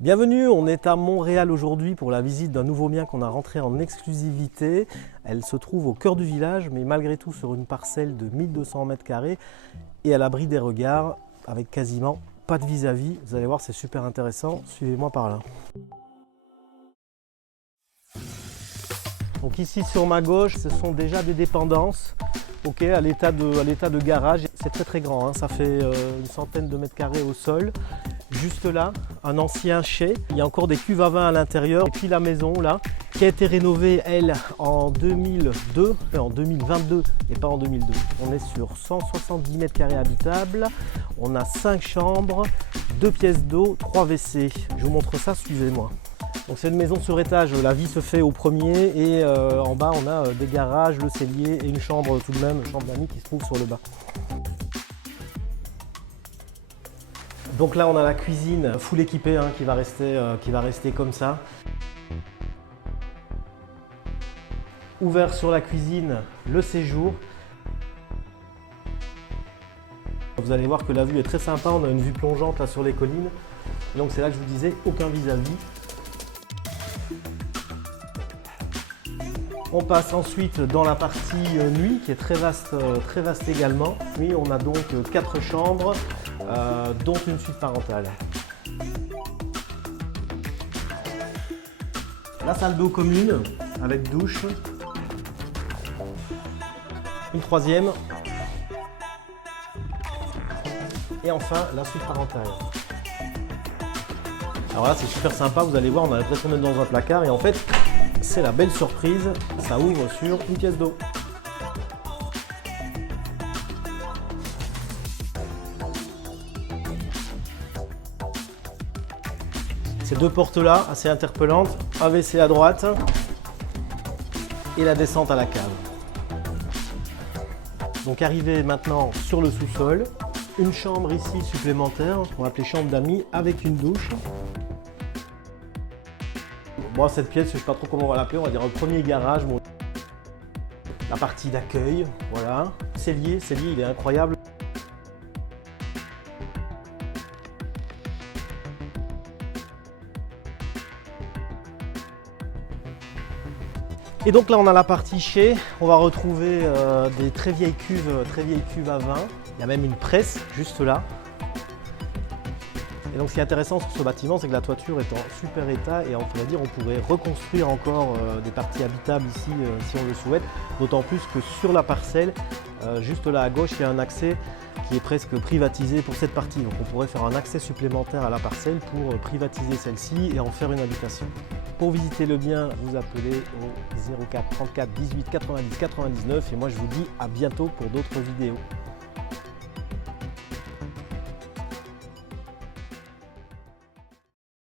Bienvenue, on est à Montréal aujourd'hui pour la visite d'un nouveau bien qu'on a rentré en exclusivité. Elle se trouve au cœur du village, mais malgré tout sur une parcelle de 1200 m² et à l'abri des regards, avec quasiment pas de vis-à-vis. Vous allez voir, c'est super intéressant. Suivez-moi par là. Donc ici sur ma gauche, ce sont déjà des dépendances. Ok, à l'état de garage, c'est très grand, hein. Ça fait une centaine de mètres carrés au sol. Juste là, un ancien chai, il y a encore des cuves à vin à l'intérieur. Et puis la maison là, qui a été rénovée elle en 2022 et pas en 2002. On est sur 170 mètres carrés habitables, on a 5 chambres, 2 pièces d'eau, 3 WC. Je vous montre ça, suivez-moi. Donc c'est une maison sur étage, la vie se fait au premier et en bas on a des garages, le cellier et une chambre tout de même, une chambre d'amis qui se trouve sur le bas. Donc là on a la cuisine full équipée hein, qui va rester comme ça. Ouvert sur la cuisine, le séjour. Vous allez voir que la vue est très sympa, on a une vue plongeante là sur les collines. Donc c'est là que je vous disais, aucun vis-à-vis. On passe ensuite dans la partie nuit qui est très vaste également. Oui, on a donc 4 chambres, dont une suite parentale. La salle d'eau commune avec douche. Une troisième. Et enfin la suite parentale. Alors là c'est super sympa, vous allez voir, on a l'impression d'être dans un placard et en fait c'est la belle surprise, ça ouvre sur une pièce d'eau. Ces deux portes là, assez interpellantes, un WC à droite et la descente à la cave. Donc arrivé maintenant sur le sous-sol, une chambre ici supplémentaire, qu'on va appeler chambre d'amis, avec une douche. Bon, cette pièce, je ne sais pas trop comment on va l'appeler, on va dire un premier garage. Bon. La partie d'accueil, voilà. Cellier, il est incroyable. Et donc là, on a la partie chai. On va retrouver des très vieilles cuves à vin. Il y a même une presse juste là. Et donc ce qui est intéressant sur ce bâtiment, c'est que la toiture est en super état et on pourrait dire on pourrait reconstruire encore des parties habitables ici si on le souhaite. D'autant plus que sur la parcelle, juste là à gauche, il y a un accès qui est presque privatisé pour cette partie. Donc on pourrait faire un accès supplémentaire à la parcelle pour privatiser celle-ci et en faire une habitation. Pour visiter le bien, vous appelez au 04 34 18 90 99 et moi je vous dis à bientôt pour d'autres vidéos.